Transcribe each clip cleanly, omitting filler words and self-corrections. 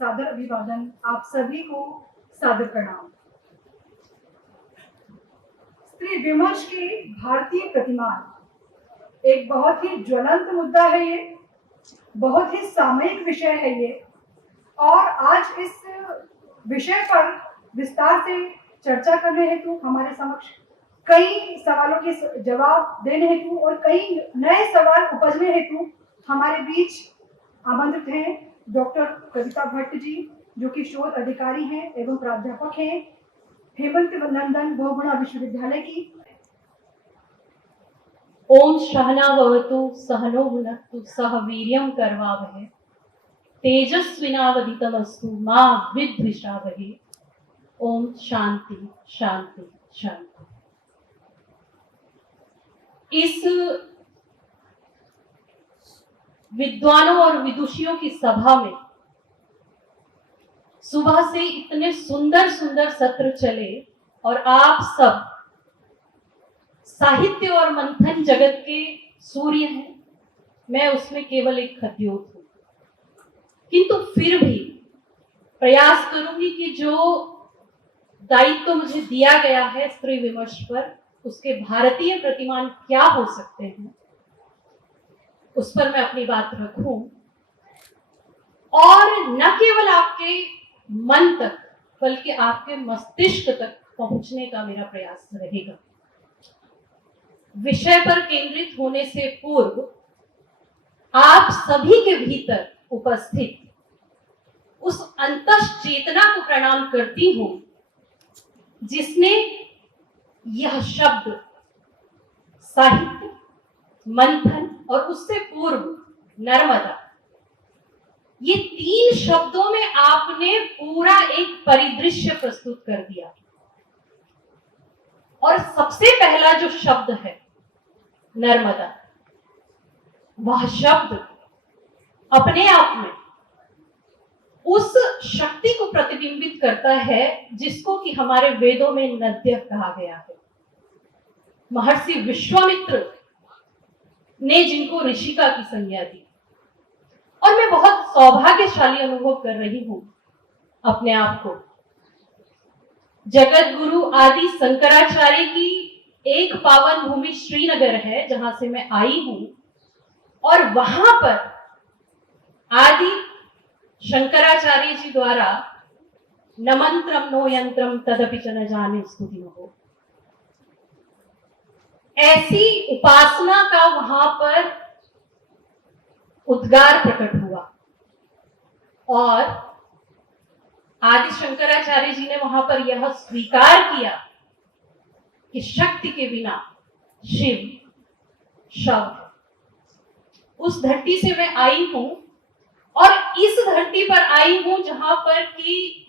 सादर अभिवादन, आप सभी को सादर प्रणाम। स्त्री विमर्श की भारतीय प्रतिमान एक बहुत ही ज्वलंत मुद्दा है, ये बहुत ही सामयिक विषय है ये, और आज इस विषय पर विस्तार से चर्चा करने हेतु हमारे समक्ष कई सवालों के जवाब देने हेतु और कई नए सवाल उपजने हेतु हमारे बीच आमंत्रित हैं डॉक्टर कविता भट्ट जी, जो कि शोध अधिकारी हैं एवं प्राध्यापक हैं हेमंत नंदन बहुगुणा विश्वविद्यालय की। ओम सहनावतु सहनो भुनक्तु सह वीर्यं करवावहै तेजस्विनावधीतमस्तु मा विद्विषावहै। ओम शांति शांति शांति। इस विद्वानों और विदुषियों की सभा में सुबह से इतने सुंदर सुंदर सत्र चले और आप सब साहित्य और मंथन जगत के सूर्य हैं, मैं उसमें केवल एक खद्योत हूं, किंतु फिर भी प्रयास करूंगी कि जो दायित्व मुझे दिया गया है स्त्री विमर्श पर, उसके भारतीय प्रतिमान क्या हो सकते हैं उस पर मैं अपनी बात रखूं, और न केवल आपके मन तक बल्कि आपके मस्तिष्क तक पहुंचने का मेरा प्रयास रहेगा। विषय पर केंद्रित होने से पूर्व आप सभी के भीतर उपस्थित उस अंतस चेतना को प्रणाम करती हूं जिसने यह शब्द साहित्य, मंथन और उससे पूर्व नर्मदा, ये तीन शब्दों में आपने पूरा एक परिदृश्य प्रस्तुत कर दिया। और सबसे पहला जो शब्द है नर्मदा, वह शब्द अपने आप में उस शक्ति को प्रतिबिंबित करता है जिसको कि हमारे वेदों में नद्य कहा गया है। महर्षि विश्वामित्र ने जिनको ऋषिका की संज्ञा दी, और मैं बहुत सौभाग्यशाली अनुभव कर रही हूं अपने आप को। जगत गुरु आदि शंकराचार्य की एक पावन भूमि श्रीनगर है जहां से मैं आई हूं, और वहां पर आदि शंकराचार्य जी द्वारा न मंत्रम नो यंत्रम तदपि च न जाने स्तुति हो, ऐसी उपासना का वहां पर उद्गार प्रकट हुआ। और आदि शंकराचार्य जी ने वहां पर यह स्वीकार किया कि शक्ति के बिना शिव शव। उस धरती से मैं आई हूं, और इस धरती पर आई हूं जहां पर कि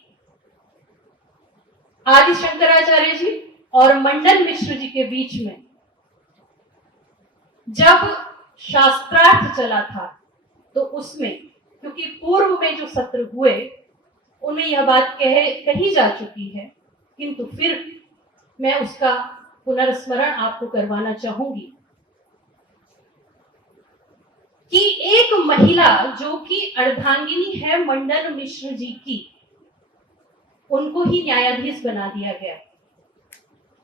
आदि शंकराचार्य जी और मंडन मिश्र जी के बीच में जब शास्त्रार्थ चला था, तो उसमें क्योंकि पूर्व में जो सत्र हुए उनमें यह बात कही जा चुकी है, किंतु फिर मैं उसका पुनर्स्मरण आपको करवाना चाहूंगी कि एक महिला जो कि अर्धांगिनी है मंडन मिश्र जी की, उनको ही न्यायाधीश बना दिया गया।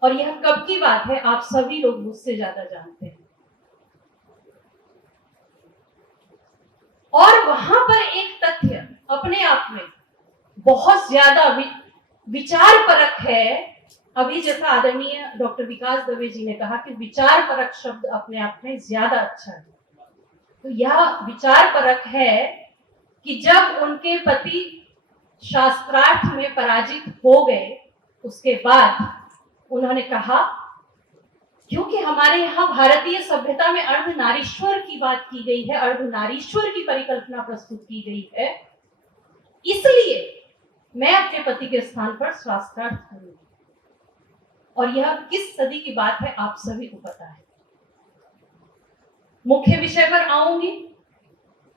और यह कब की बात है आप सभी लोग मुझसे ज्यादा जानते हैं। और वहां पर एक तथ्य अपने आप में बहुत ज्यादा विचार परक है। अभी जैसा आदरणीय डॉक्टर विकास दवे जी ने कहा कि विचार परक शब्द अपने आप में ज्यादा अच्छा है, तो यह विचार परक है कि जब उनके पति शास्त्रार्थ में पराजित हो गए, उसके बाद उन्होंने कहा, क्योंकि हमारे यहाँ भारतीय सभ्यता में अर्धनारीश्वर की बात की गई है, अर्धनारीश्वर की परिकल्पना प्रस्तुत की गई है, इसलिए मैं अपने पति के स्थान पर शास्त्रार्थ करूंगी। और यह किस सदी की बात है आप सभी को पता है। मुख्य विषय पर आऊंगी,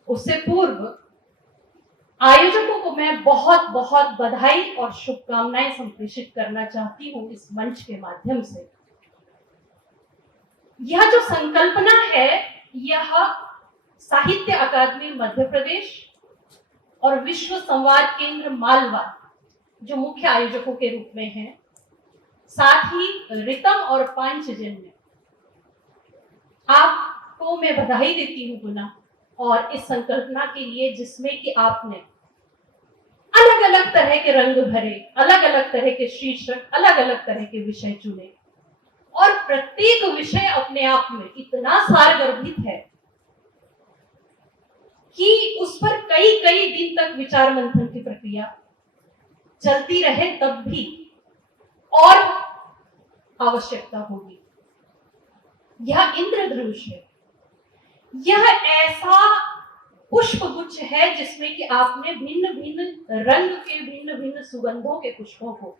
उससे पूर्व आयोजकों को मैं बहुत बहुत बधाई और शुभकामनाएं संप्रेषित करना चाहती हूं इस मंच के माध्यम से। यह जो संकल्पना है, यह साहित्य अकादमी मध्य प्रदेश और विश्व संवाद केंद्र मालवा जो मुख्य आयोजकों के रूप में हैं, साथ ही रितम और पांचजन्य, आपको मैं बधाई देती हूँ पुनः और इस संकल्पना के लिए जिसमें कि आपने अलग अलग तरह के रंग भरे, अलग अलग तरह के शीर्षक, अलग अलग तरह के विषय चुने और प्रत्येक विषय अपने आप में इतना सारगर्भित है कि उस पर कई कई दिन तक विचार मंथन की प्रक्रिया चलती रहे, तब भी और आवश्यकता होगी। यह इंद्रधनुष है, यह ऐसा पुष्प गुच्छ है जिसमें कि आपने भिन्न भिन्न रंग के, भिन्न भिन्न सुगंधों के पुष्पों को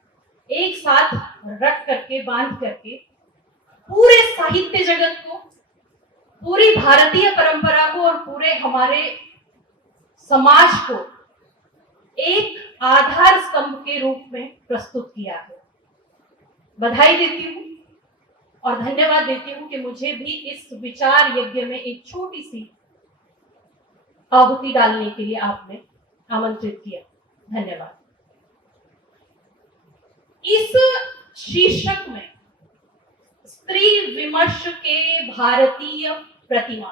एक साथ रख करके, बांध करके पूरे साहित्य जगत को, पूरी भारतीय परंपरा को और पूरे हमारे समाज को एक आधार स्तंभ के रूप में प्रस्तुत किया है। बधाई देती हूँ और धन्यवाद देती हूँ कि मुझे भी इस विचार यज्ञ में एक छोटी सी आहुति डालने के लिए आपने आमंत्रित किया। धन्यवाद। इस शीर्षक में स्त्री विमर्श के भारतीय प्रतिमा,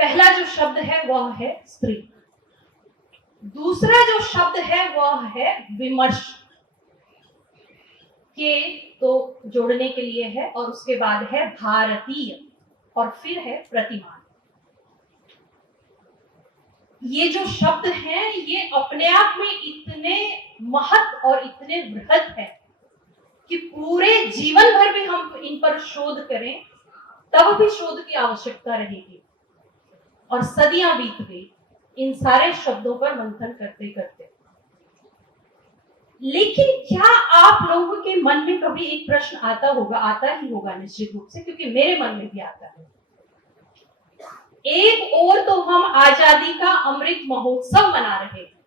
पहला जो शब्द है वह है स्त्री, दूसरा जो शब्द है वह है विमर्श के तो जोड़ने के लिए है और उसके बाद है भारतीय और फिर है प्रतिमान। ये जो शब्द हैं ये अपने आप में इतने महत्व और इतने बृहद हैं कि पूरे जीवन भर भी हम इन पर शोध करें तब भी शोध की आवश्यकता रहेगी और सदियां बीत गई इन सारे शब्दों पर मंथन करते करते। लेकिन क्या आप लोगों के मन में कभी एक प्रश्न आता होगा, आता ही होगा निश्चित रूप से, क्योंकि मेरे मन में भी आता है। एक ओर तो हम आजादी का अमृत महोत्सव मना रहे हैं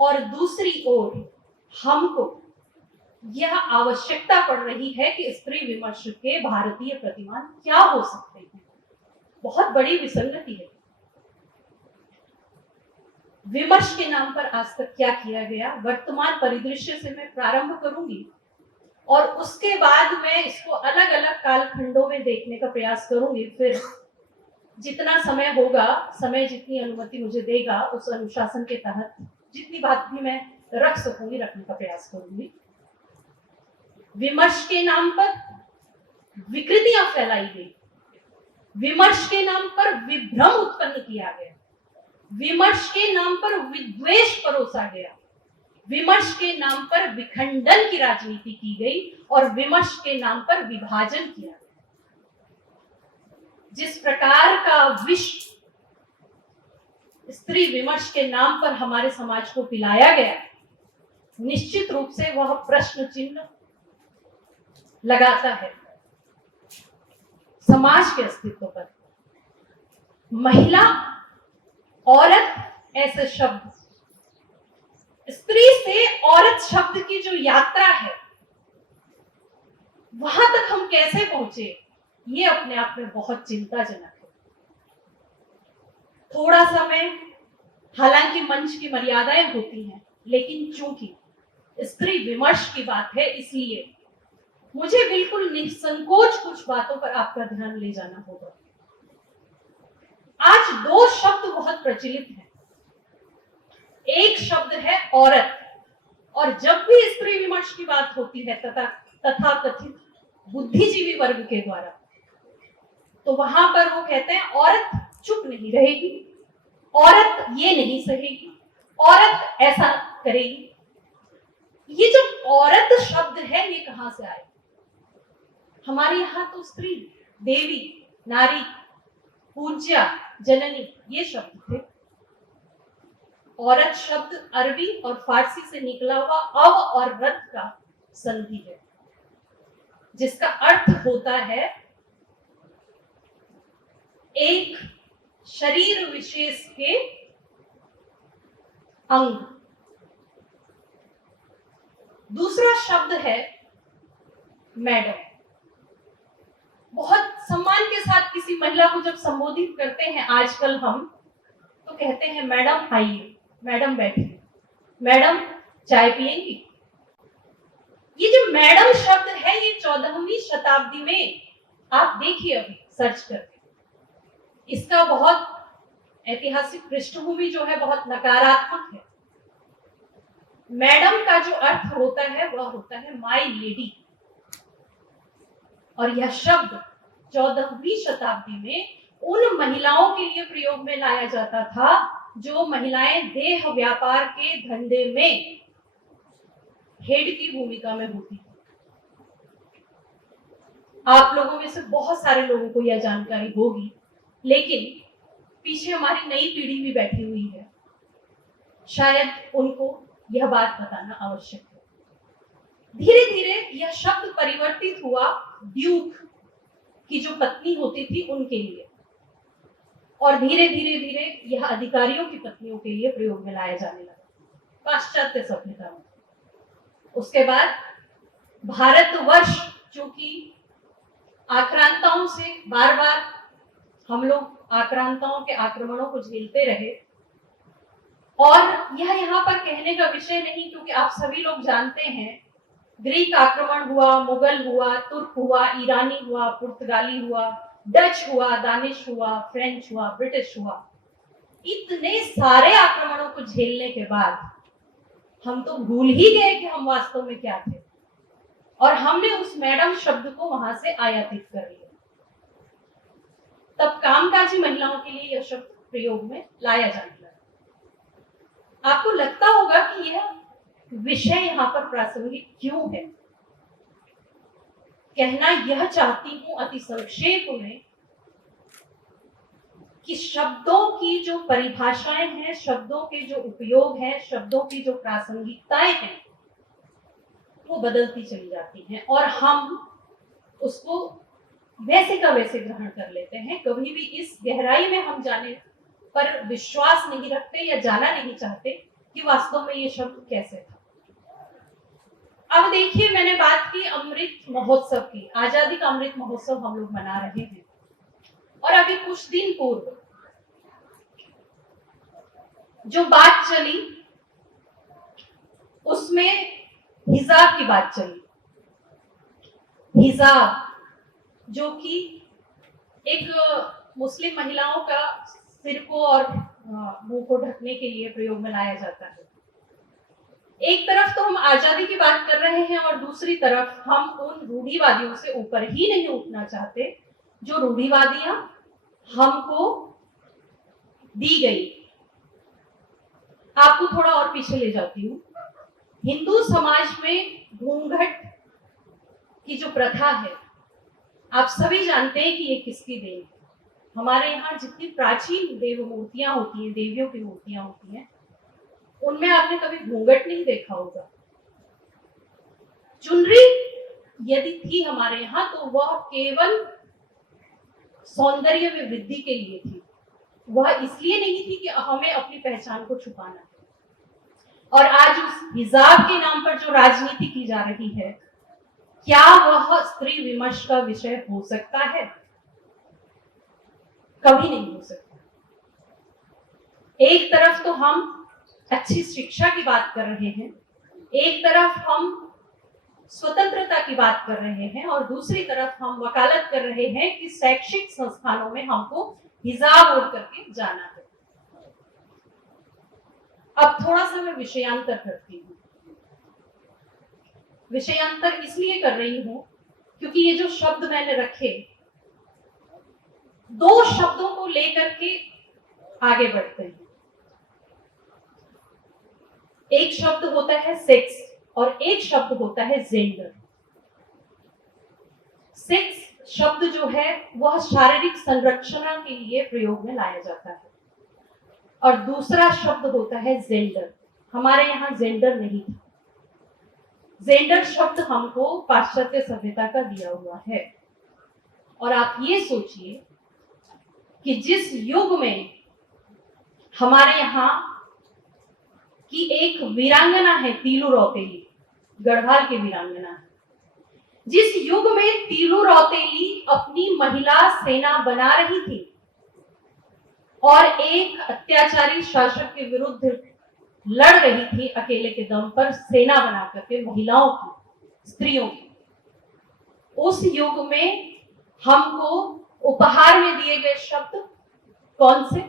और दूसरी ओर हमको यह आवश्यकता पड़ रही है कि स्त्री विमर्श के भारतीय प्रतिमान क्या हो सकते हैं। बहुत बड़ी विसंगति है। विमर्श के नाम पर आज तक क्या किया गया, वर्तमान परिदृश्य से मैं प्रारंभ करूंगी और उसके बाद मैं इसको अलग अलग कालखंडों में देखने का प्रयास करूंगी। फिर जितना समय होगा, समय जितनी अनुमति मुझे देगा, उस अनुशासन के तहत जितनी बात भी मैं रख सकूंगी रखने का प्रयास करूंगी। विमर्श के नाम पर विकृतियां फैलाई गई, विमर्श के नाम पर विभ्रम उत्पन्न किया गया, विमर्श के नाम पर विद्वेष परोसा गया, विमर्श के नाम पर विखंडन की राजनीति की गई और विमर्श के नाम पर विभाजन किया गया। जिस प्रकार का विष स्त्री विमर्श के नाम पर हमारे समाज को पिलाया गया, निश्चित रूप से वह प्रश्न चिन्ह लगाता है समाज के अस्तित्व पर। महिला, औरत ऐसे शब्द, स्त्री से औरत शब्द की जो यात्रा है वहां तक हम कैसे पहुंचे, ये अपने आप में बहुत चिंताजनक है। थोड़ा समय, हालांकि मंच की मर्यादाएं होती हैं, लेकिन चूंकि स्त्री विमर्श की बात है इसलिए मुझे बिल्कुल निसंकोच कुछ बातों पर आपका ध्यान ले जाना होगा। आज दो शब्द बहुत प्रचलित हैं। एक शब्द है औरत, और जब भी स्त्री विमर्श की बात होती है तथा कथित बुद्धिजीवी वर्ग के द्वारा, तो वहां पर वो कहते हैं औरत चुप नहीं रहेगी, औरत ये नहीं सहेगी, औरत ऐसा करेगी। ये जो औरत शब्द है ये कहां से आए? हमारे यहां तो स्त्री, देवी, नारी, पूज्या, जननी ये शब्द थे। औरत शब्द अरबी और फारसी से निकला हुआ अव और रत का संधि है, जिसका अर्थ होता है एक शरीर विशेष के अंग। दूसरा शब्द है मैडम। बहुत सम्मान के साथ किसी महिला को जब संबोधित करते हैं आजकल हम, तो कहते हैं मैडम आइए, मैडम बैठिए, मैडम चाय पिएंगी। ये जो मैडम शब्द है ये 14वीं शताब्दी में, आप देखिए अभी सर्च करके, इसका बहुत ऐतिहासिक पृष्ठभूमि जो है बहुत नकारात्मक है। मैडम का जो अर्थ होता है वह होता है माय लेडी, और यह शब्द 14वीं शताब्दी में उन महिलाओं के लिए प्रयोग में लाया जाता था जो महिलाएं देह व्यापार के धंधे में हेड की भूमिका में होती थी। आप लोगों में से बहुत सारे लोगों को यह जानकारी होगी, लेकिन पीछे हमारी नई पीढ़ी भी बैठी हुई है, शायद उनको यह बात बताना आवश्यक है। धीरे धीरे यह शब्द परिवर्तित हुआ ड्यूक की जो पत्नी होती थी उनके लिए, और धीरे धीरे धीरे यह अधिकारियों की पत्नियों के लिए प्रयोग में लाया जाने लगा पाश्चात्य सभ्यता में। उसके बाद भारतवर्ष जो कि आक्रांताओं से बार बार हम लोग आक्रांताओं के आक्रमणों को झेलते रहे, और यह यहाँ पर कहने का विषय नहीं, क्योंकि आप सभी लोग जानते हैं ग्रीक आक्रमण हुआ, मुगल हुआ, तुर्क हुआ, ईरानी हुआ, पुर्तगाली हुआ, डच हुआ, दानिश हुआ, फ्रेंच हुआ, ब्रिटिश हुआ। इतने सारे आक्रमणों को झेलने के बाद हम तो भूल ही गए कि हम वास्तव में क्या थे, और हमने उस मैडम शब्द को वहां से आयातित कर लिया। तब कामकाजी महिलाओं के लिए यह शब्द प्रयोग में लाया जाने लगा। आपको लगता होगा कि यह विषय यहाँ पर प्रासंगिक क्यों है। कहना यह चाहती हूं अति संक्षेप में कि शब्दों की जो परिभाषाएं हैं, शब्दों के जो उपयोग हैं, शब्दों की जो प्रासंगिकताएं हैं, वो बदलती चली जाती हैं, और हम उसको वैसे का वैसे ग्रहण कर लेते हैं। कभी भी इस गहराई में हम जाने पर विश्वास नहीं रखते या जाना नहीं चाहते कि वास्तव में ये शब्द कैसे था। अब देखिए, मैंने बात की अमृत महोत्सव की। आजादी का अमृत महोत्सव हम लोग मना रहे हैं, और अभी कुछ दिन पूर्व जो बात चली उसमें हिजाब की बात चली। हिजाब जो कि एक मुस्लिम महिलाओं का सिर को और मुंह को ढकने के लिए प्रयोग में लाया जाता है। एक तरफ तो हम आजादी की बात कर रहे हैं, और दूसरी तरफ हम उन रूढ़िवादियों से ऊपर ही नहीं उठना चाहते जो रूढ़िवादियां हमको दी गई। आपको थोड़ा और पीछे ले जाती हूँ। हिंदू समाज में घूंघट की जो प्रथा है, आप सभी जानते हैं कि ये किसकी देन है। हमारे यहाँ जितनी प्राचीन देव मूर्तियां होती हैं, देवियों की मूर्तियां होती हैं, उनमें आपने कभी घूंघट नहीं देखा होगा। चुनरी यदि थी हमारे यहाँ तो वह केवल सौंदर्य में वृद्धि के लिए थी, वह इसलिए नहीं थी कि हमें अपनी पहचान को छुपाना है। और आज उस हिजाब के नाम पर जो राजनीति की जा रही है, क्या वह स्त्री विमर्श का विषय हो सकता है? कभी नहीं हो सकता। एक तरफ तो हम अच्छी शिक्षा की बात कर रहे हैं, एक तरफ हम स्वतंत्रता की बात कर रहे हैं, और दूसरी तरफ हम वकालत कर रहे हैं कि शैक्षिक संस्थानों में हमको हिजाब ओढ़ करके जाना है। अब थोड़ा सा मैं विषयांतर करती हूँ। विषयांतर इसलिए कर रही हूं क्योंकि ये जो शब्द मैंने रखे, दो शब्दों को लेकर के आगे बढ़ते हैं। एक शब्द होता है सेक्स और एक शब्द होता है जेंडर। सेक्स शब्द जो है वह शारीरिक संरक्षण के लिए प्रयोग में लाया जाता है, और दूसरा शब्द होता है जेंडर। हमारे यहाँ जेंडर नहीं था। जेंडर शब्द हमको पाश्चात्य सभ्यता का दिया हुआ है। और आप ये सोचिए कि जिस युग में हमारे यहाँ की एक वीरांगना है, तीलू रौतेली, गढ़वाल की वीरांगना है, जिस युग में तीलू रौतेली अपनी महिला सेना बना रही थी और एक अत्याचारी शासक के विरुद्ध लड़ रही थी अकेले के दम पर, सेना बना करके महिलाओं की, स्त्रियों की, उस युग में हमको उपहार में दिए गए शब्द कौन से?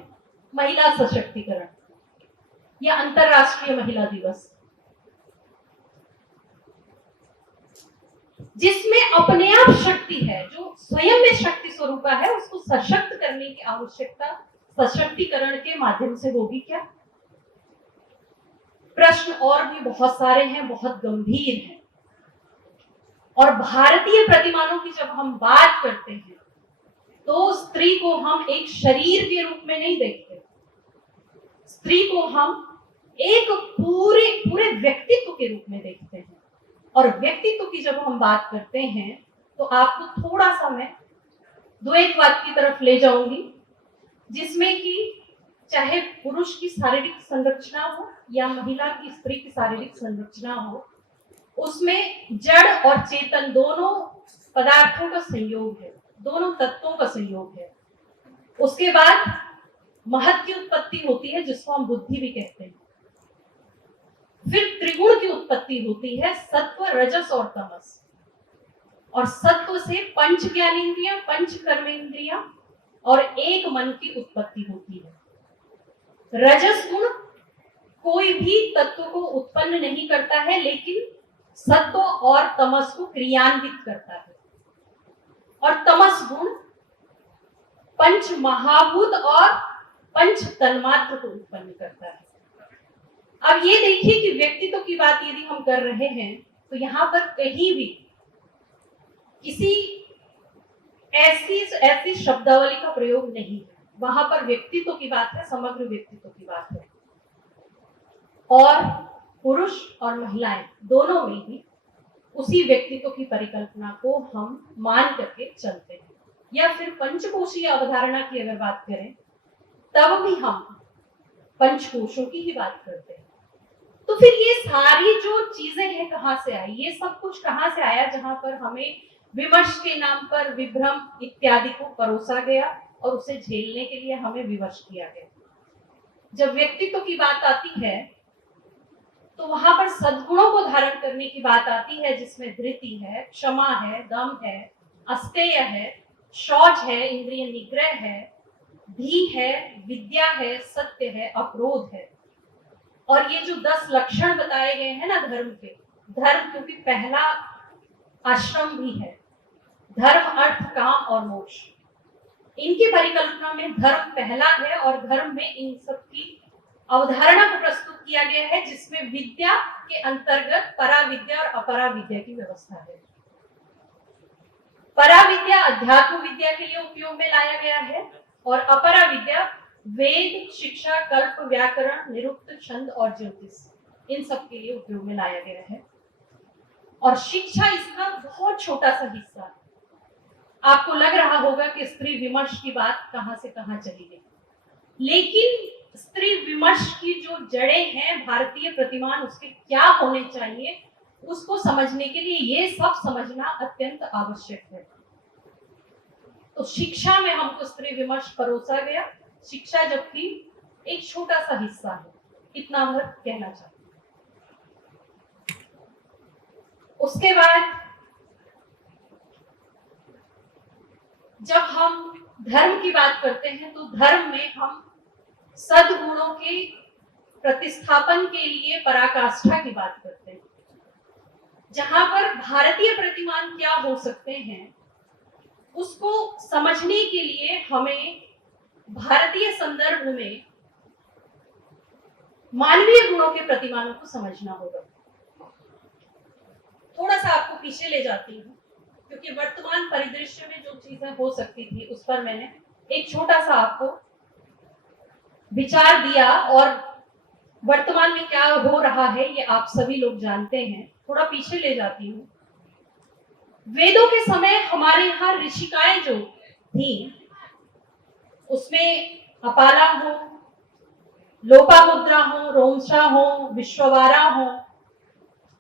महिला सशक्तिकरण या अंतरराष्ट्रीय महिला दिवस, जिसमें अपने आप शक्ति है, जो स्वयं में शक्ति स्वरूपा है, उसको सशक्त करने की आवश्यकता सशक्तिकरण के माध्यम से होगी क्या? प्रश्न और भी बहुत सारे हैं, बहुत गंभीर हैं। और भारतीय प्रतिमानों की जब हम बात करते हैं तो स्त्री को हम एक शरीर के रूप में नहीं देखते, स्त्री को हम एक पूरे व्यक्तित्व के रूप में देखते हैं। और व्यक्तित्व की जब हम बात करते हैं तो आपको थोड़ा सा मैं द्वैतवाद की तरफ ले जाऊंगी, जिसमें कि चाहे पुरुष की शारीरिक संरचना हो या महिला की, स्त्री की शारीरिक संरचना हो, उसमें जड़ और चेतन दोनों पदार्थों का संयोग है, दोनों तत्वों का संयोग है। उसके बाद महत की उत्पत्ति होती है, जिसको हम बुद्धि भी कहते हैं। फिर त्रिगुण की उत्पत्ति होती है, सत्व, रजस और तमस। और सत्व से पंच ज्ञानेंद्रियां, पंच कर्मेंद्रियां और एक मन की उत्पत्ति होती है। रजस गुण कोई भी तत्व को उत्पन्न नहीं करता है, लेकिन सत्व और तमस को क्रियान्वित करता है। और तमस गुण पंच महाभूत और पंच तन्मात्र को उत्पन्न करता है। अब ये देखिए कि व्यक्तित्व की बात यदि हम कर रहे हैं तो यहां पर कहीं भी किसी ऐसी शब्दावली का प्रयोग नहीं है, वहां पर व्यक्तित्व की बात है, समग्र व्यक्तित्व की बात है। और पुरुष और महिलाएं दोनों में ही उसी व्यक्तित्व की परिकल्पना को हम मान करके चलते हैं। या फिर पंचकोशीय अवधारणा की अगर बात करें तब भी हम पंचकोशों की ही बात करते हैं। तो फिर ये सारी जो चीजें हैं कहां से आई, ये सब कुछ कहां से आया, जहां पर हमें विमर्श के नाम पर विभ्रम इत्यादि को परोसा गया और उसे झेलने के लिए हमें विवश किया गया। जब व्यक्तित्व की बात आती है तो वहां पर सद्गुणों को धारण करने की बात आती है, जिसमें धृति है, क्षमा है, दम है, अस्तेय है, शौच है, इंद्रिय निग्रह है, धी है, विद्या है, सत्य है, अक्रोध है। और ये जो 10 लक्षण बताए गए हैं ना धर्म के, धर्म क्योंकि पहला आश्रम भी है, धर्म, अर्थ, काम और मोक्ष, इनकी परिकल्पना में धर्म पहला है। और धर्म में इन सब की अवधारणा को प्रस्तुत किया गया है, जिसमें विद्या के अंतर्गत पराविद्या और अपराविद्या की व्यवस्था है। पराविद्या अध्यात्म विद्या के लिए उपयोग में लाया गया है और अपराविद्या वेद, शिक्षा, कल्प, व्याकरण, निरुक्त, छंद और ज्योतिष, इन सब के लिए उपयोग में लाया गया है। और शिक्षा इसका बहुत छोटा सा हिस्सा है। आपको लग रहा होगा कि स्त्री विमर्श की बात कहां से कहां चली गई, लेकिन स्त्री विमर्श की जो जड़ें हैं, भारतीय प्रतिमान उसके क्या होने चाहिए, उसको समझने के लिए ये सब समझना अत्यंत आवश्यक है। तो शिक्षा में हमको स्त्री विमर्श परोसा गया, शिक्षा जबकि एक छोटा सा हिस्सा है, इतना मैं कहना चाहती हूँ। उसके बाद जब हम धर्म की बात करते हैं तो धर्म में हम सद्गुणों के प्रतिस्थापन के लिए पराकाष्ठा की बात करते हैं, जहां पर भारतीय प्रतिमान क्या हो सकते हैं उसको समझने के लिए हमें भारतीय संदर्भ में मानवीय गुणों के प्रतिमानों को समझना होगा। थोड़ा सा आपको पीछे ले जाती हूँ, क्योंकि वर्तमान परिदृश्य में जो चीजें हो सकती थी उस पर मैंने एक छोटा सा आपको विचार दिया, और वर्तमान में क्या हो रहा है ये आप सभी लोग जानते हैं। थोड़ा पीछे ले जाती हूँ। वेदों के समय हमारे यहाँ ऋषिकाएं जो थी उसमें अपाला हो, लोपामुद्रा हो, रोमशा हो, विश्ववारा हो,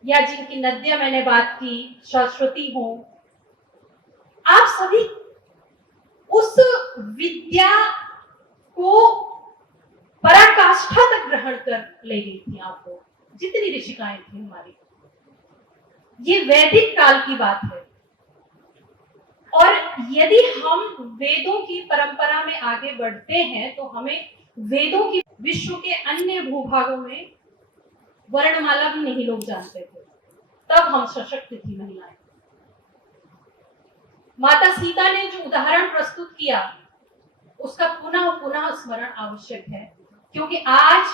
या जिनकी नदियां मैंने बात की, सरस्वती हो, आप सभी उस विद्या को पराकाष्ठा तक ग्रहण कर ले गई थी। आपको जितनी ऋषिकाएं थी हमारी, ये वैदिक काल की बात है। और यदि हम वेदों की परंपरा में आगे बढ़ते हैं तो हमें वेदों की विश्व के अन्य भूभागों में वर्णमाला भी नहीं लोग जानते थे, तब हम सशक्त थी महिलाएं। माता सीता ने जो उदाहरण प्रस्तुत किया उसका पुनः पुनः स्मरण आवश्यक है, क्योंकि आज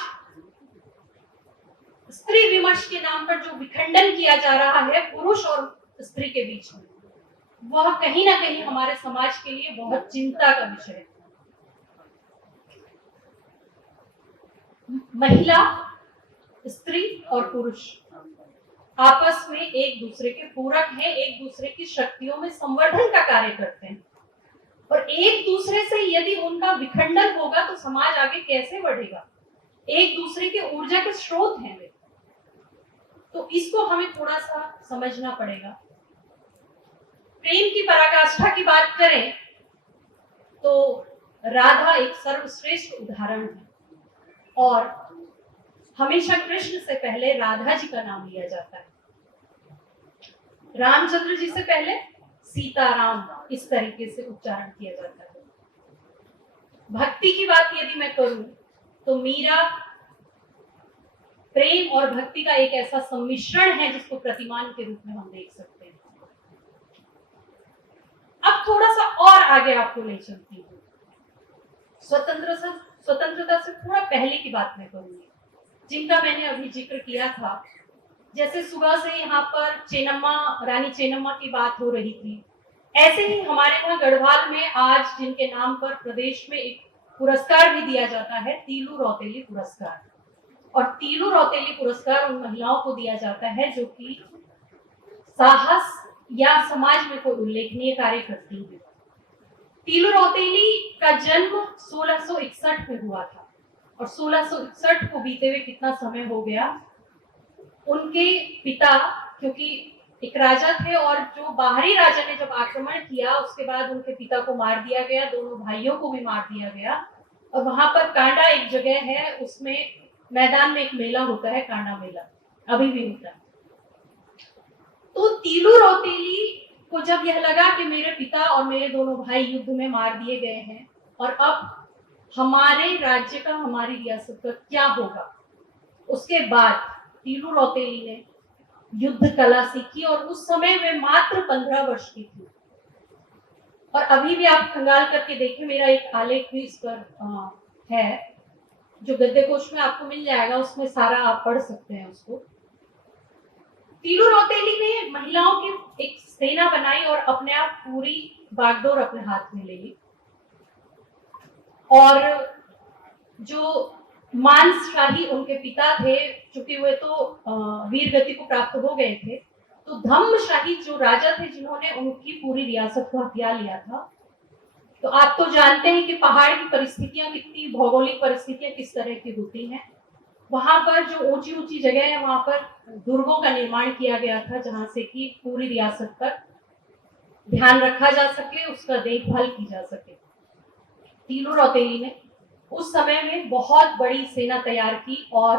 स्त्री विमर्श के नाम पर जो विखंडन किया जा रहा है पुरुष और स्त्री के बीच में, वह कहीं ना कहीं हमारे समाज के लिए बहुत चिंता का विषय है। महिला, स्त्री और पुरुष आपस में एक दूसरे के पूरक हैं, एक दूसरे की शक्तियों में संवर्धन का कार्य करते हैं, और एक दूसरे से यदि उनका विखंडन होगा तो समाज आगे कैसे बढ़ेगा? एक दूसरे के ऊर्जा के स्रोत हैं वे, तो इसको हमें थोड़ा सा समझना पड़ेगा। प्रेम की पराकाष्ठा की बात करें तो राधा एक सर्वश्रेष्ठ उदाहरण है, और हमेशा कृष्ण से पहले राधा जी का नाम लिया जाता है, रामचंद्र जी से पहले सीताराम, इस तरीके से उच्चारण किया जाता है। भक्ति की बात यदि मैं करूं तो मीरा प्रेम और भक्ति का एक ऐसा सम्मिश्रण है जिसको प्रतिमान के रूप में हम देख सकते हैं। अब थोड़ा सा और आगे आपको ले चलती हूँ। स्वतंत्रता से थोड़ा पहले की बात मैं करूंगी, जिनका मैंने अभी जिक्र किया था। जैसे सुबह से यहाँ पर चेन्नम्मा, रानी चेन्नम्मा की बात हो रही थी, ऐसे ही हमारे यहाँ गढ़वाल में आज जिनके नाम पर प्रदेश में एक पुरस्कार भी दिया जाता है, तीलू रौतेली पुरस्कार। और तीलू रौतेली पुरस्कार उन महिलाओं को दिया जाता है जो कि साहस या समाज में कोई उल्लेखनीय कार्य करती है। तीलू रौतेली का जन्म 1661 में हुआ था, और 1661 को बीते हुए कितना समय हो गया। उनके पिता, क्योंकि एक राजा थे और जो बाहरी राजा ने जब आक्रमण किया उसके बाद उनके पिता को मार दिया गया, दोनों भाइयों को भी मार दिया गया। और वहां पर कांडा एक जगह है, उसमें मैदान में एक मेला होता है, कांडा मेला, अभी भी होता है। तो तीलू रौतेली को जब यह लगा कि मेरे पिता और मेरे दोनों भाई युद्ध में मार दिए गए हैं और अब हमारे राज्य का, हमारी रियासत का क्या होगा, उसके बाद तीलू रौतेली ने युद्ध कला सीखी, और उस समय वे मात्र 15 वर्ष की थी। और अभी भी आप खंगाल करके देखें, मेरा एक आलेख भी इस पर है जो गद्य कोश में आपको मिल जाएगा, उसमें सारा आप पढ़ सकते हैं उसको। तीलू रौतेली ने महिलाओं की एक सेना बनाई और अपने आप पूरी बागडोर अपने हाथ में ले ली। और जो मांसशाही उनके पिता थे, चूंकि वे तो वीर गति को प्राप्त हो गए थे, तो धम्मशाही जो राजा थे जिन्होंने उनकी पूरी रियासत को हथिया लिया था। तो आप तो जानते हैं कि पहाड़ की परिस्थितियां कितनी, भौगोलिक परिस्थितियां किस तरह की होती हैं। वहां पर जो ऊंची ऊंची जगह है वहां पर दुर्गों का निर्माण किया गया था, जहां से कि पूरी रियासत पर ध्यान रखा जा सके, उसका देखभाल की जा सके। तीलू रौतेली ने उस समय में बहुत बड़ी सेना तैयार की और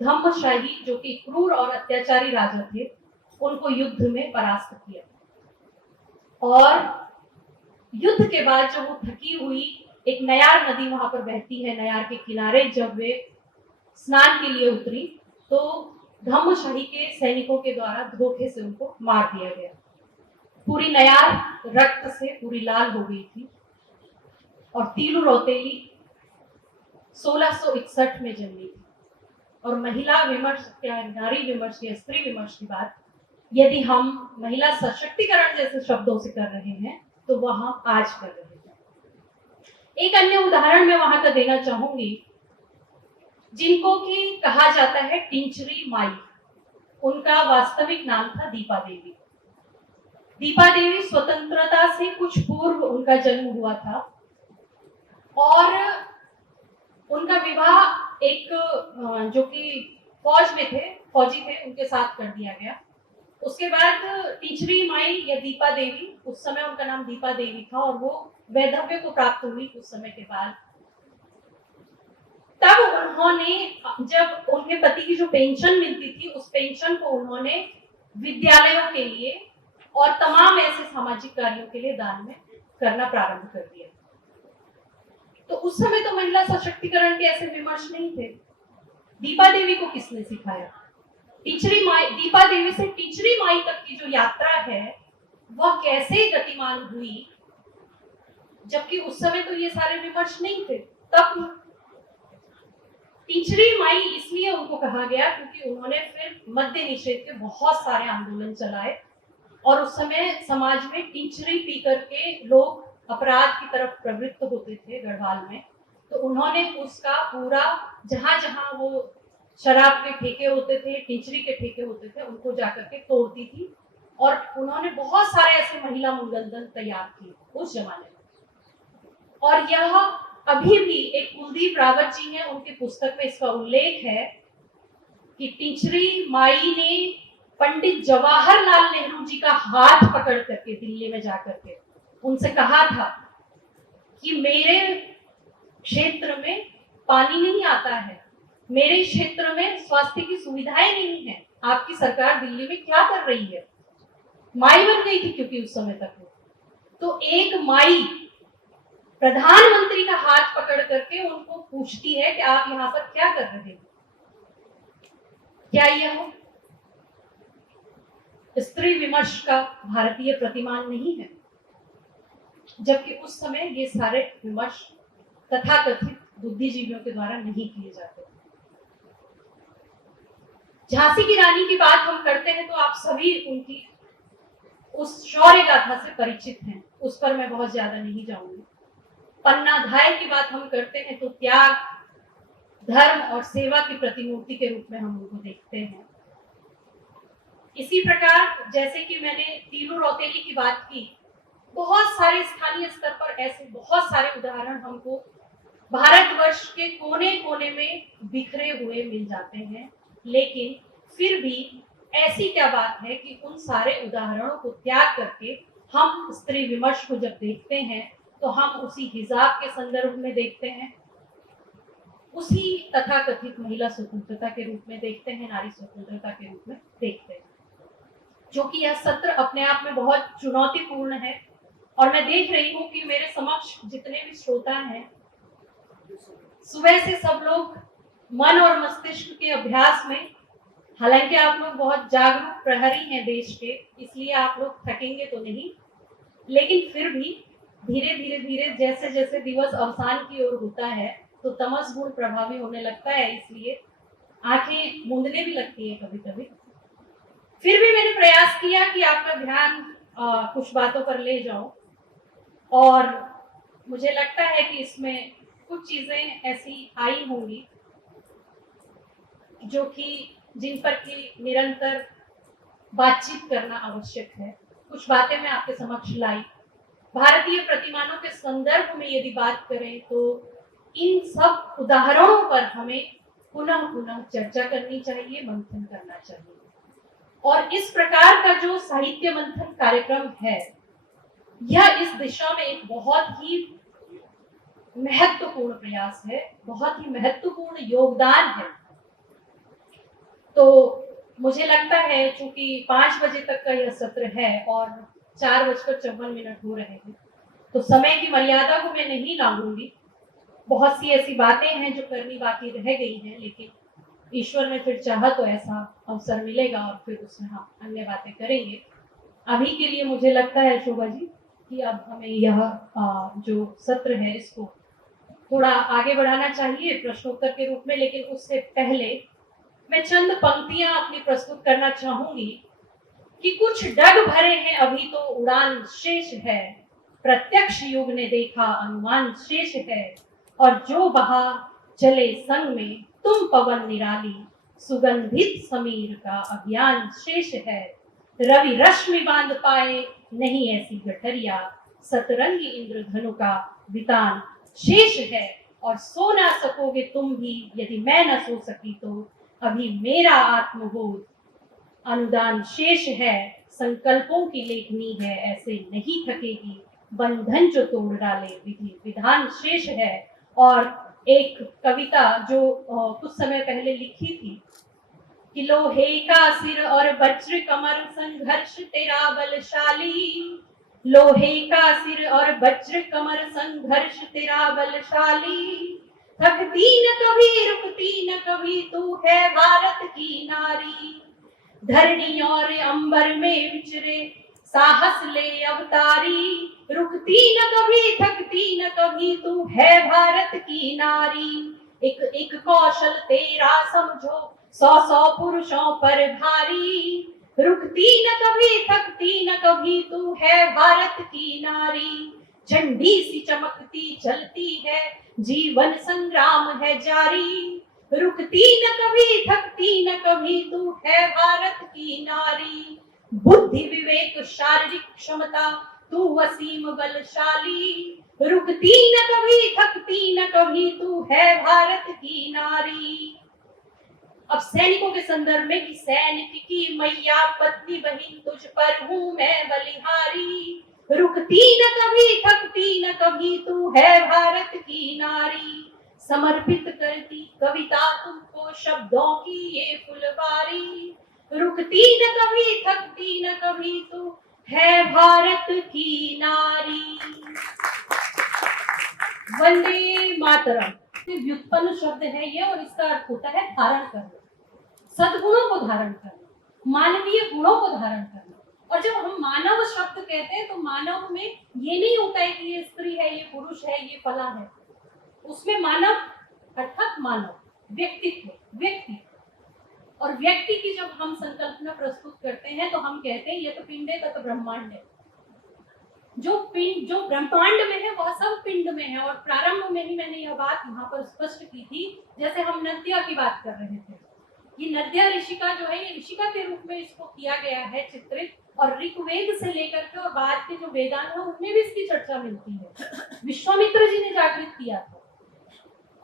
धम्मशाही जो कि क्रूर और अत्याचारी राजा थे, उनको युद्ध में परास्त किया। और युद्ध के बाद जब वो थकी हुई, एक नयार नदी वहां पर बहती है, नयार के किनारे जब वे स्नान के लिए उतरी तो धम्मशाही के सैनिकों के द्वारा धोखे से उनको मार दिया गया। पूरी नयार रक्त से पूरी लाल हो गई थी। और तीलू रौतेली 1661 में जन्मी थी। और महिला विमर्श या नारी विमर्श या स्त्री विमर्श की बात यदि हम महिला सशक्तिकरण जैसे शब्दों से कर रहे हैं तो वह आज कर रहे हैं। एक अन्य उदाहरण मैं वहां का देना चाहूंगी, जिनको कि कहा जाता है टिंचरी माई। उनका वास्तविक नाम था दीपा देवी। दीपा देवी स्वतंत्रता से कुछ पूर्व उनका जन्म हुआ था और उनका विवाह एक जो कि फौज में थे, फौजी थे, उनके साथ कर दिया गया। उसके बाद टीचरी माई या दीपा देवी, उस समय उनका नाम दीपा देवी था और वो वैधव्य को प्राप्त हुई कुछ समय के बाद। तब उन्होंने, जब उनके पति की जो पेंशन मिलती थी उस पेंशन को उन्होंने विद्यालयों के लिए और तमाम ऐसे सामाजिक कार्यों के लिए दान में करना प्रारंभ कर दिया। तो उस समय तो महिला सशक्तिकरण के ऐसे विमर्श नहीं थे। दीपा देवी को किसने सिखाया? टीचरी माई, दीपा देवी से टीचरी माई तक की जो यात्रा है वह कैसे गतिमान हुई, जबकि उस समय तो ये सारे विमर्श नहीं थे। तब टीचरी माई इसलिए उनको कहा गया क्योंकि उन्होंने फिर मद्य निषेध के बहुत सारे आंदोलन चलाए और उस समय समाज में टीचरी पी करके लोग अपराध की तरफ प्रवृत्त होते थे गढ़वाल में। तो उन्होंने उसका पूरा, जहां जहां वो शराब के ठेके होते थे, टीचरी के ठेके होते थे, उनको जाकर के तोड़ती थी और उन्होंने बहुत सारे ऐसे महिला मंगल दल तैयार किए उस जमाने में। और यह अभी भी एक कुलदीप रावत जी हैं, उनकी पुस्तक में इसका उल्लेख है कि टीचरी माई ने पंडित जवाहरलाल नेहरू जी का हाथ पकड़ करके दिल्ली में जाकर के उनसे कहा था कि मेरे क्षेत्र में पानी नहीं आता है, मेरे क्षेत्र में स्वास्थ्य की सुविधाएं नहीं है, आपकी सरकार दिल्ली में क्या कर रही है। माई बन गई थी क्योंकि उस समय तक तो एक माई प्रधानमंत्री का हाथ पकड़ करके उनको पूछती है कि आप यहाँ पर क्या कर रहे हैं। क्या यह स्त्री विमर्श का भारतीय प्रतिमान नहीं है? जबकि उस समय ये सारे विमर्श तथाकथित बुद्धिजीवियों के द्वारा नहीं किए जाते। झांसी की रानी की बात हम करते हैं तो आप सभी उनकी उस शौर्य गाथा से परिचित हैं, उस पर मैं बहुत ज्यादा नहीं जाऊंगी। पन्नाधाय की बात हम करते हैं तो त्याग, धर्म और सेवा की प्रतिमूर्ति के रूप में हम उनको देखते हैं। इसी प्रकार जैसे कि मैंने तीनू रौतेली की बात की, बहुत सारे स्थानीय स्तर पर ऐसे बहुत सारे उदाहरण हमको भारतवर्ष के कोने कोने में बिखरे हुए मिल जाते हैं। लेकिन फिर भी ऐसी क्या बात है कि उन सारे उदाहरणों को त्याग करके हम स्त्री विमर्श को जब देखते हैं तो हम उसी हिजाब के संदर्भ में देखते हैं, उसी तथाकथित महिला स्वतंत्रता के रूप में देखते हैं, नारी स्वतंत्रता के रूप में देखते हैं। जो कि यह सत्र अपने आप में बहुत चुनौतीपूर्ण है और मैं देख रही हूँ कि मेरे समक्ष जितने भी श्रोता हैं, सुबह से सब लोग मन और मस्तिष्क के अभ्यास में, हालांकि आप लोग बहुत जागरूक प्रहरी हैं देश के, इसलिए आप लोग थकेंगे तो नहीं, लेकिन फिर भी धीरे धीरे धीरे जैसे जैसे दिवस अवसान की ओर होता है तो तमस गुण प्रभावी होने लगता है, इसलिए आंखें मूंदने भी लगती है कभी कभी। फिर भी मैंने प्रयास किया कि आपका ध्यान कुछ बातों पर ले जाऊं और मुझे लगता है कि इसमें कुछ चीजें ऐसी आई होंगी जो कि जिन पर की निरंतर बातचीत करना आवश्यक है। कुछ बातें मैं आपके समक्ष लाई। भारतीय प्रतिमानों के संदर्भ में यदि बात करें तो इन सब उदाहरणों पर हमें पुनः पुनः चर्चा करनी चाहिए, मंथन करना चाहिए। और इस प्रकार का जो साहित्य मंथन कार्यक्रम है, यह इस दिशा में एक बहुत ही महत्वपूर्ण प्रयास है, बहुत ही महत्वपूर्ण योगदान है। तो मुझे लगता है चूंकि 5 बजे तक का यह सत्र है और 4:54 हो रहे हैं, तो समय की मर्यादा को मैं नहीं लांघूंगी। बहुत सी ऐसी बातें हैं जो करनी बाकी रह गई हैं, लेकिन ईश्वर ने फिर चाहा तो ऐसा अवसर मिलेगा और फिर उसमें हम अन्य बातें करेंगे। अभी के लिए मुझे लगता है शोभा जी कि अब हमें यह जो सत्र है इसको थोड़ा आगे बढ़ाना चाहिए प्रश्नोत्तर के रूप में, लेकिन उससे पहले मैं चंद पंक्तियां अपनी प्रस्तुत करना चाहूंगी कि कुछ डग भरे हैं अभी तो उड़ान शेष है, प्रत्यक्ष युग ने देखा अनुमान शेष है, और जो बहा चले संग में तुम पवन निराली, सुगंधित समीर का अभियान शेष है, रवि रश्मि बांध पाए नहीं ऐसी गठरिया, सतरंगी इंद्रधनु का वितान शेष है, और सो ना सकोगे तुम भी यदि मैं न सो सकी तो, अभी मेरा आत्मबोध अनुदान शेष है, संकल्पों की लेखनी है, ऐसे नहीं थकेगी, बंधन जो तोड़ डाले विधि विधान शेष है। और एक कविता जो कुछ समय पहले लिखी थी कि लोहे का सिर और वज्र कमर संघर्ष तेरा बलशाली, लोहे का सिर और वज्र कमर संघर्ष तेरा बलशाली, थकती न कभी रुकती न कभी तू है भारत की नारी, धरणी और अंबर में विचरे साहस ले अवतारी, रुकती न कभी थकती न कभी तू है भारत की नारी, एक एक कौशल तेरा समझो 100 पुरुषों पर भारी, रुकती न कभी थकती न कभी तू है भारत की नारी, झंडी सी चमकती चलती है जीवन संग्राम है जारी, रुकती न कभी थकती न कभी तू है भारत की नारी, बुद्धि विवेक शारीरिक क्षमता तू असीम बलशाली, रुकती न कभी थकती न कभी तू है भारत की नारी। अब सैनिकों के संदर्भ में कि सैनिक की मैया पत्नी बहन तुझ पर हूं मैं बलिहारी, रुकती न कभी थकती न कभी तू है भारत की नारी, समर्पित करती कविता तुमको शब्दों की ये फुलवारी, रुकती न कभी थकती न कभी तू है भारत की नारी। वंदे मातरम व्युत्पन्न शब्द है ये और इसका अर्थ होता है धारण करना, सद्गुणों को धारण करना, मानवीय गुणों को धारण करना। और जब हम मानव शब्द कहते हैं तो मानव में ये नहीं होता है कि ये स्त्री है, ये पुरुष है, ये फला है। उसमें मानव अर्थात मानव व्यक्तित्व, व्यक्ति और व्यक्ति की जब हम संकल्पना प्रस्तुत करते हैं तो हम कहते हैं ये तो पिंड है, तो ब्रह्मांड है। जो ब्रह्मांड में है वह सब पिंड में है। और प्रारंभ में ही मैंने यह बात यहाँ पर स्पष्ट की थी, जैसे हम नद्या की बात कर रहे थे। ये नद्या ऋषिका जो है, ये ऋषिका के रूप में इसको किया गया है चित्रित, और ऋग्वेद से लेकर के और बाद के जो वेदांत है उनमें भी इसकी चर्चा मिलती है। विश्वामित्र जी ने जागृत किया था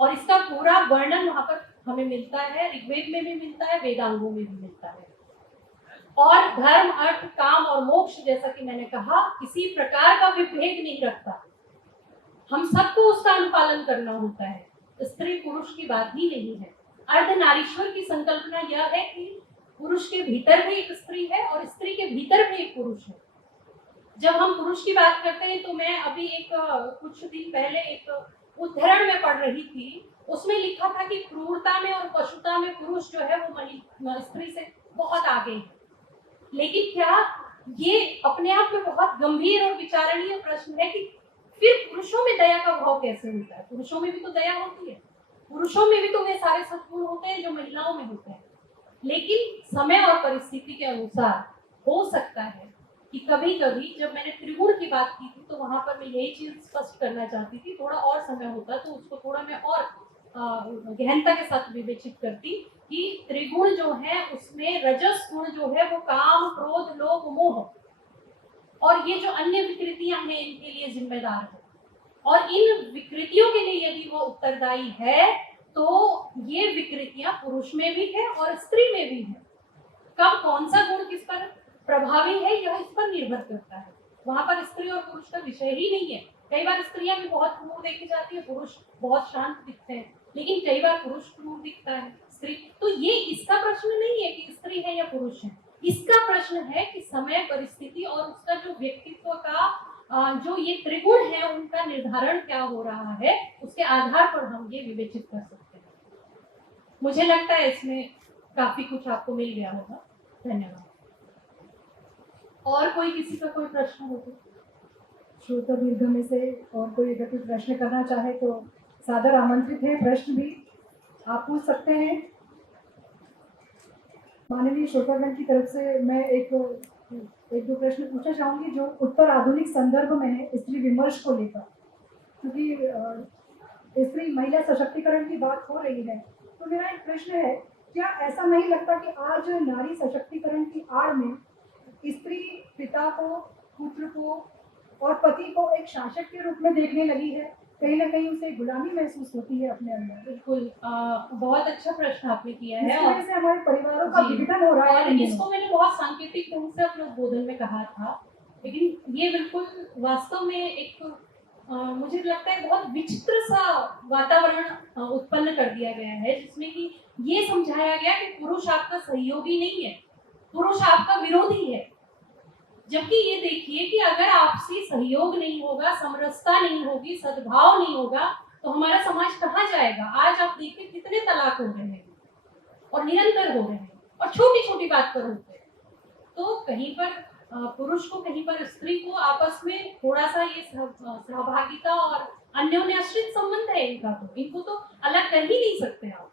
और इसका पूरा वर्णन वहां पर हमें मिलता है, ऋग्वेद में भी मिलता है, वेदांगों में भी मिलता है। और धर्म अर्थ काम और मोक्ष, जैसा कि मैंने कहा, किसी प्रकार का विभेद नहीं रखता, हम सबको उसका अनुपालन करना होता है। स्त्री पुरुष की बात ही नहीं है। अर्धनारीश्वर की संकल्पना यह है कि पुरुष के भीतर भी एक स्त्री है और स्त्री के भीतर भी एक पुरुष है। जब हम पुरुष की बात करते हैं तो मैं अभी कुछ दिन पहले एक उद्धरण में पढ़ रही थी, उसमें लिखा था कि क्रूरता में और पशुता में पुरुष जो है वो स्त्री से बहुत आगे है। लेकिन क्या ये अपने आप में बहुत गंभीर और विचारणीय प्रश्न है कि फिर पुरुषों में दया का भाव कैसे होता है? पुरुषों में भी तो दया होती है, पुरुषों में भी तो वे सारे सद्गुण होते हैं जो महिलाओं में होते हैं। लेकिन समय और परिस्थिति के अनुसार हो सकता है कि कभी कभी, जब मैंने त्रिगुण की बात की थी तो वहां पर मैं यही चीज स्पष्ट करना चाहती थी, थोड़ा और समय होता तो उसको थोड़ा मैं और गहनता के साथ विवेचित करती कि त्रिगुण जो है उसमें रजस गुण जो है वो काम क्रोध लोभ मोह और ये जो अन्य विकृतियां हैं इनके लिए जिम्मेदार है। और इन विकृतियों के लिए यदि वो उत्तरदायी है तो ये विकृतियां पुरुष में भी है और स्त्री में भी है। कब कौन सा गुण किस पर प्रभावी है यह इस पर निर्भर करता है। वहां पर स्त्री और पुरुष का विषय ही नहीं है। कई बार स्त्रियां भी बहुत क्रूर देखी जाती है, पुरुष बहुत शांत दिखते हैं, लेकिन कई बार पुरुष क्रूर दिखता है स्त्री। तो ये इसका प्रश्न नहीं है कि स्त्री है या पुरुष है, इसका प्रश्न है कि समय परिस्थिति और उसका जो व्यक्तित्व का जो ये त्रिगुण है उनका निर्धारण क्या हो रहा है, उसके आधार पर हम ये विवेचित कर सकते हैं। मुझे लगता है इसमें काफी कुछ आपको मिल गया होगा। धन्यवाद। और कोई किसी का कोई प्रश्न हो तो श्रोता दीर्घ में से और कोई अगर कोई प्रश्न करना चाहे तो सादर आमंत्रित है। प्रश्न भी आप पूछ सकते हैं। माननीय श्रोतागण की तरफ से मैं एक दो प्रश्न पूछना चाहूंगी जो उत्तर आधुनिक संदर्भ में है स्त्री विमर्श को लेकर, क्योंकि स्त्री महिला सशक्तिकरण की बात हो रही है। तो मेरा एक प्रश्न है, क्या ऐसा नहीं लगता कि आज नारी सशक्तिकरण की आड़ में स्त्री पिता को, पुत्र को और पति को एक शासक के रूप में देखने लगी है? कहीं ना कहीं उसे गुलामी महसूस होती है अपने अंदर। बिल्कुल बहुत अच्छा प्रश्न आपने किया है। इसकी और वजह से हमारे परिवारों का जी, विघटन हो रहा है और इन इसको दिनों। मैंने बहुत सांकेतिक ढंग से अपने उद्बोधन में कहा था, लेकिन ये बिल्कुल वास्तव में एक मुझे लगता है बहुत विचित्र सा वातावरण उत्पन्न कर दिया गया है, जिसमें कि ये समझाया गया कि पुरुष आपका सहयोगी नहीं है, पुरुष आपका विरोधी है। जबकि ये देखिए कि अगर आपसी सहयोग नहीं होगा, समरसता नहीं होगी, सद्भाव नहीं होगा, तो हमारा समाज कहाँ जाएगा। आज आप देखिए कितने तलाक हो रहे हैं और निरंतर हो रहे हैं और छोटी छोटी बात पर होते हैं। तो कहीं पर पुरुष को, कहीं पर स्त्री को आपस में थोड़ा सा ये सहभागिता और अन्योन्याश्रित संबंध है इनका, तो इनको तो अलग कर ही नहीं सकते आप।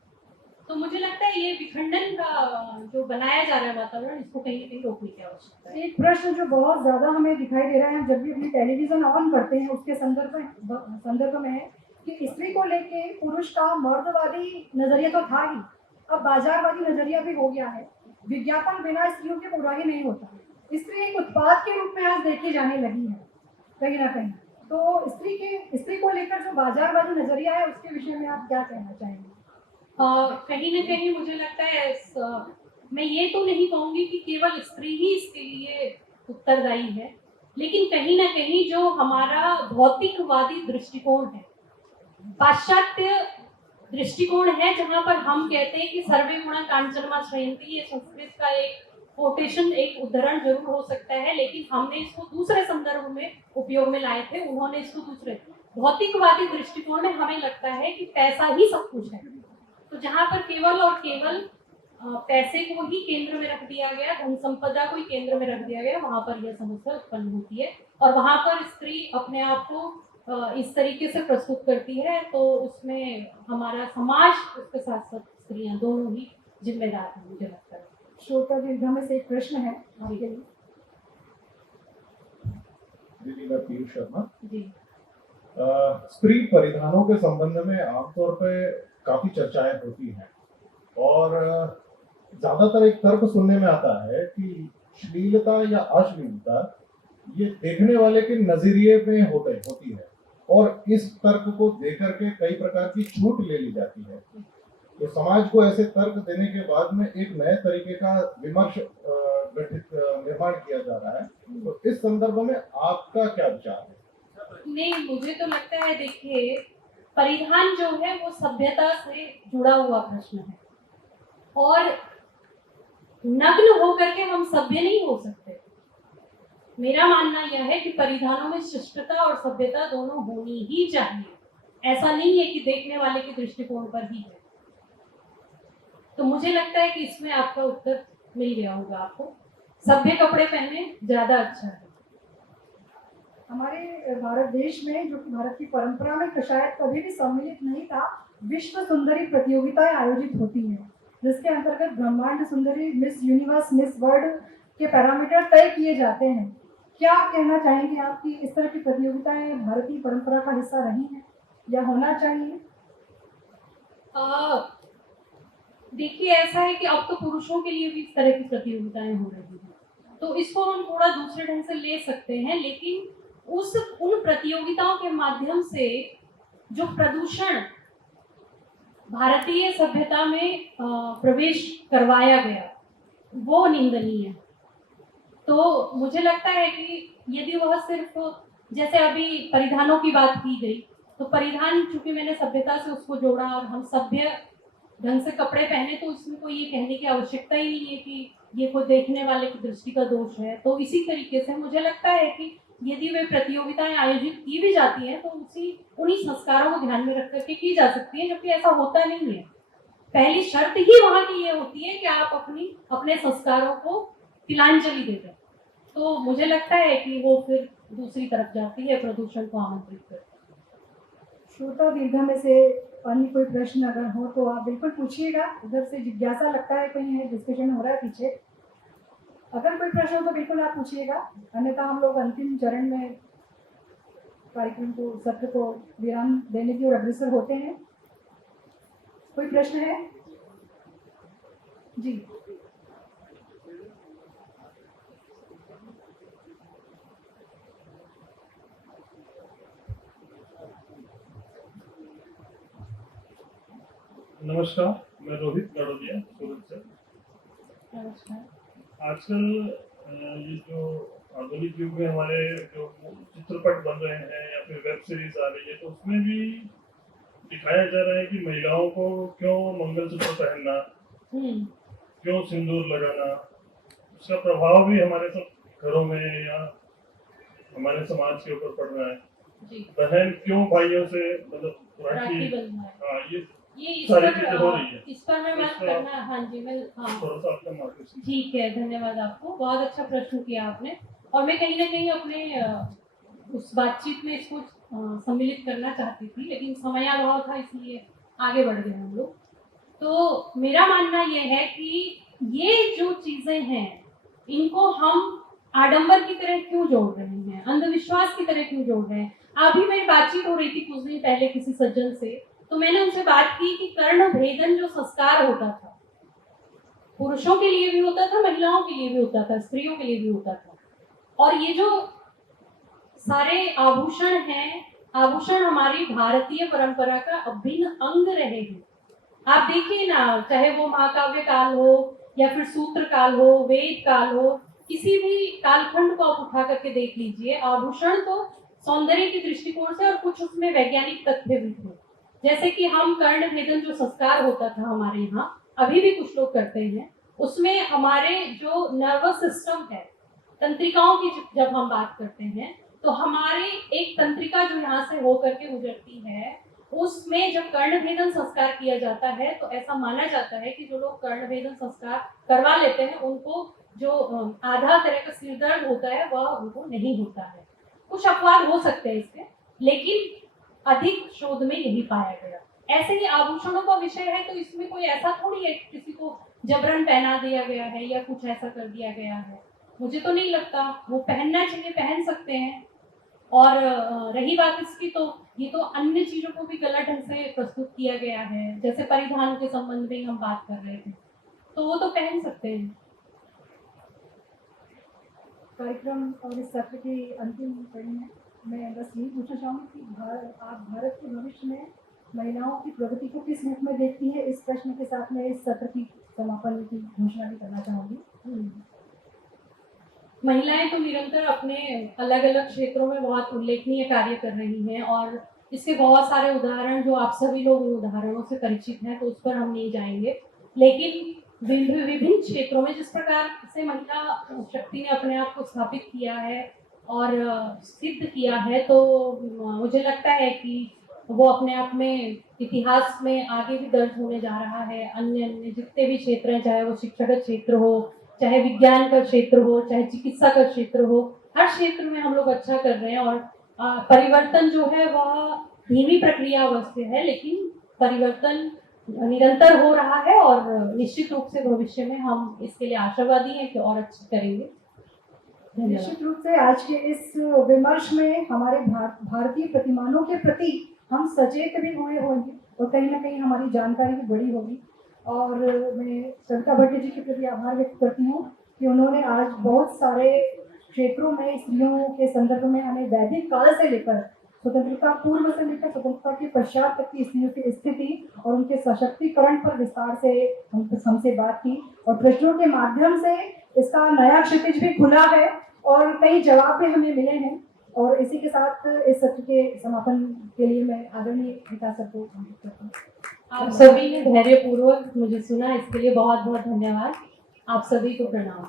तो मुझे लगता है ये विखंडन का जो बनाया जा रहा है वातावरण, इसको कहीं ना कहीं रोकने की आवश्यकता है। एक प्रश्न जो बहुत ज्यादा हमें दिखाई दे रहा है, हम जब भी अपनी टेलीविजन ऑन करते हैं उसके संदर्भ में है कि स्त्री को लेके पुरुष का मर्दवादी नजरिया तो था ही, अब बाजारवादी नजरिया भी हो गया है। विज्ञापन बिना स्त्रियों के पूरा ही नहीं होता। स्त्री एक उत्पाद के रूप में आज देखी जाने लगी है कहीं ना कहीं। तो स्त्री को लेकर जो बाजारवादी नजरिया है उसके विषय में आप क्या कहना चाहेंगे? कहीं ना कहीं मुझे लगता है मैं ये तो नहीं कहूंगी कि केवल स्त्री ही इसके लिए उत्तरदायी है, लेकिन कहीं ना कहीं जो हमारा भौतिकवादी दृष्टिकोण है, पाश्चात्य दृष्टिकोण है, जहां पर हम कहते हैं कि सर्वे गुणा कांचनमा श्रयंती, ये संस्कृत का एक कोटेशन, एक उदाहरण जरूर हो सकता है, लेकिन हमने इसको दूसरे संदर्भ में उपयोग में लाए थे, उन्होंने इसको दूसरे। भौतिकवादी दृष्टिकोण में हमें लगता है कि पैसा ही सब कुछ है, तो जहां पर केवल और केवल पैसे को ही केंद्र में रख दिया गया, धन संपदा को ही केंद्र में रख दिया गया, वहां पर यह समस्या उत्पन्न होती है। और वहां पर स्त्री अपने आप को इस तरीके से प्रस्तुत करती है, तो उसमें हमारा समाज, उसके साथ साथ स्त्रियां दोनों ही जिम्मेदार हैं, मुझे लगता है। श्रोता दीर्घा में से एक प्रश्न है आपके लिए। दीदी, मैं पीयूष शर्मा। जी, स्त्री परिधानों के संबंध में आमतौर पे काफी चर्चाएं होती हैं और ज्यादातर एक तर्क सुनने में आता है कि श्लीलता या अश्लीलता ये देखने वाले के नजरिए में होती है, और इस तर्क को देकर के कई प्रकार की छूट ले ली जाती है। तो समाज को ऐसे तर्क देने के बाद में एक नए तरीके का विमर्श निर्माण किया जा रहा है, तो इस संदर्भ में आपका क्या विचार है? नहीं, मुझे तो लगता है, देखिए, परिधान जो है वो सभ्यता से जुड़ा हुआ प्रश्न है, और नग्न होकर के हम सभ्य नहीं हो सकते। मेरा मानना यह है कि परिधानों में शिष्टता और सभ्यता दोनों होनी ही चाहिए। ऐसा नहीं है कि देखने वाले के दृष्टिकोण पर ही है। तो मुझे लगता है कि इसमें आपका उत्तर मिल गया होगा आपको। सभ्य कपड़े पहनने ज्यादा अच्छा है। हमारे भारत देश में, जो कि भारत की परंपरा में शायद कभी भी सम्मिलित नहीं था, विश्व सुंदरी प्रतियोगिताएं आयोजित होती हैं, जिसके अंतर्गत ब्रह्मांड सुंदरी, मिस यूनिवर्स, मिस वर्ल्ड के पैरामीटर तय किए जाते हैं। क्या कहना चाहेंगे आप कि इस तरह की प्रतियोगिताएं भारतीय परंपरा का हिस्सा रही हैं या होना चाहिए? देखिए, ऐसा है कि अब तो पुरुषों के लिए भी इस तरह की प्रतियोगिताएं हो रही हैं, तो इसको हम थोड़ा दूसरे ढंग से ले सकते हैं, लेकिन उन प्रतियोगिताओं के माध्यम से जो प्रदूषण भारतीय सभ्यता में प्रवेश करवाया गया वो निंदनीय है। तो मुझे लगता है कि यदि वह सिर्फ, जैसे अभी परिधानों की बात की गई, तो परिधान चूंकि मैंने सभ्यता से उसको जोड़ा और हम सभ्य ढंग से कपड़े पहने, तो इसमें कोई ये कहने की आवश्यकता ही नहीं है कि ये कोई देखने वाले की दृष्टि का दोष है। तो इसी तरीके से मुझे लगता है कि यदि वे प्रतियोगिताएं आयोजित की भी जाती हैं, तो उन्हीं संस्कारों को ध्यान में रख करके की जा सकती है, जबकि ऐसा होता नहीं है। पहली शर्त ही वहां की ये होती है कि आप अपने संस्कारों को तिलांजलि दे दें। तो मुझे लगता है कि वो फिर दूसरी तरफ जाती है, प्रदूषण को आमंत्रित करती है। श्रोता दीर्घा में से अन्य कोई प्रश्न अगर हो तो आप बिल्कुल पूछिएगा। उधर से जिज्ञासा लगता है कोई है, डिस्कशन हो रहा है पीछे। अगर कोई प्रश्न हो तो बिल्कुल आप पूछिएगा, अन्यथा हम लोग अंतिम चरण में कार्यक्रम को, सत्र को विराम देने की ओर अग्रसर होते हैं। कोई प्रश्न है? जी, नमस्कार, मैं रोहित गड़ोदिया सूरत से। नमस्कार। आजकल ये जो आधुनिक युग में हमारे जो चित्रपट बन रहे हैं या फिर वेब सीरीज आ रही है, तो उसमें भी दिखाया जा रहा है कि महिलाओं को क्यों मंगलसूत्र पहनना, क्यों सिंदूर लगाना, उसका प्रभाव भी हमारे सब घरों में या हमारे समाज के ऊपर पड़ रहा है। जी। बहन क्यों भाइयों से मतलब राखी बंधना है। हाँ, ये इस सारी पर चीजें हो रही है। इस पर मैं बात करना, हाँ जी, मैं हाँ थोड़ा सा आपका मार्गदर्शन। ठीक है, धन्यवाद आपको, बहुत अच्छा प्रश्न किया आपने। और मैं कहीं ना कहीं अपने उस बातचीत में इसको सम्मिलित करना चाहती थी, लेकिन समयाभाव था इसलिए आगे बढ़ गए हम लोग। तो मेरा मानना यह है कि ये जो चीजें हैं इनको हम आडंबर की तरह क्यों जोड़ रहे हैं, अंधविश्वास की तरह क्यों जोड़ रहे हैं। अभी मेरी बातचीत हो रही थी कुछ दिन पहले किसी सज्जन से, तो मैंने उनसे बात की कि कर्ण भेदन जो संस्कार होता था, पुरुषों के लिए भी होता था, महिलाओं के लिए भी होता था, स्त्रियों के लिए भी होता था। और ये जो सारे आभूषण हैं, आभूषण हमारी भारतीय परंपरा का अभिन्न अंग रहे हैं। आप देखिए ना, चाहे वो महाकाव्य काल हो या फिर सूत्र काल हो, वेद काल हो, किसी भी कालखंड को आप उठा करके देख लीजिए, आभूषण तो सौंदर्य के दृष्टिकोण से और कुछ उसमें वैज्ञानिक तथ्य भी थे। जैसे कि हम कर्ण भेदन जो संस्कार होता था हमारे यहाँ, अभी भी कुछ लोग करते हैं, उसमें हमारे जो नर्वस सिस्टम है, तंत्रिकाओं की जब हम बात करते हैं, तो हमारी एक तंत्रिका जो यहाँ से होकर के गुजरती है, उसमें जब कर्णभेदन संस्कार किया जाता है तो ऐसा माना जाता है कि जो लोग कर्णभेदन संस्कार करवा लेते हैं उनको जो आधा तरह का सिर दर्द होता है वह उनको नहीं होता है। कुछ अपवाद हो सकते हैं इसके, लेकिन अधिक शोध में यही पाया गया। ऐसे ही आभूषणों का विषय है, तो इसमें कोई ऐसा थोड़ी है कि किसी को जबरन पहना दिया गया है या कुछ ऐसा कर दिया गया है। मुझे तो नहीं लगता, वो पहनना चाहिए, पहन सकते हैं। और रही बात इसकी, तो ये तो अन्य चीजों को भी गलत ढंग से प्रस्तुत किया गया है, जैसे परिधान के संबंध में हम बात कर रहे थे, तो वो तो पहन सकते हैं। कार्यक्रम और इस सत्र की अंतिम कड़ी में मैं बस यही पूछना चाहूँगी कि आप भारत के भविष्य में महिलाओं की प्रगति को किस रूप में देखती है। इस प्रश्न के साथ मैं इस सत्र की समापन की घोषणा भी करना चाहूँगी। महिलाएं तो निरंतर अपने अलग अलग क्षेत्रों में बहुत उल्लेखनीय कार्य कर रही हैं, और इसके बहुत सारे उदाहरण जो आप सभी लोग उन उदाहरणों से परिचित हैं, तो उस पर हम नहीं जाएंगे। लेकिन विभिन्न क्षेत्रों में जिस प्रकार से महिला शक्ति ने अपने आप को स्थापित किया है और सिद्ध किया है, तो मुझे लगता है कि वो अपने आप में इतिहास में आगे भी दर्ज होने जा रहा है। अन्य अन्य जितने भी क्षेत्र हैं, चाहे वो शिक्षा का क्षेत्र हो, चाहे विज्ञान का क्षेत्र हो, चाहे चिकित्सा का क्षेत्र हो, हर क्षेत्र में हम लोग अच्छा कर रहे हैं। और परिवर्तन जो है वह धीमी प्रक्रिया अवस्था है, लेकिन परिवर्तन निरंतर हो रहा है और निश्चित रूप से भविष्य में हम इसके लिए आशावादी हैं कि और अच्छा करेंगे। निश्चित रूप से आज के इस विमर्श में हमारे भारतीय प्रतिमानों के प्रति हम सचेत भी हुए होंगे और कहीं ना कहीं हमारी जानकारी भी बढ़ी होगी। और मैं सविता भट्टी जी के प्रति आभार व्यक्त करती हूँ कि उन्होंने आज बहुत सारे क्षेत्रों में स्त्रियों के संदर्भ में हमें वैदिक काल से लेकर स्वतंत्रता पूर्व से लेकर स्वतंत्रता के पश्चात तक की स्त्रियों की स्थिति और उनके सशक्तिकरण पर विस्तार से हमसे बात की। और प्रश्नों के माध्यम से इसका नया क्षितिज भी खुला है और कई जवाब भी हमें मिले हैं। और इसी के साथ इस सत्र के समापन के लिए मैं आदरणीय गीता सर को आमंत्रित करती हूँ। आप सभी ने धैर्यपूर्वक मुझे सुना, इसके लिए बहुत बहुत धन्यवाद। आप सभी को प्रणाम।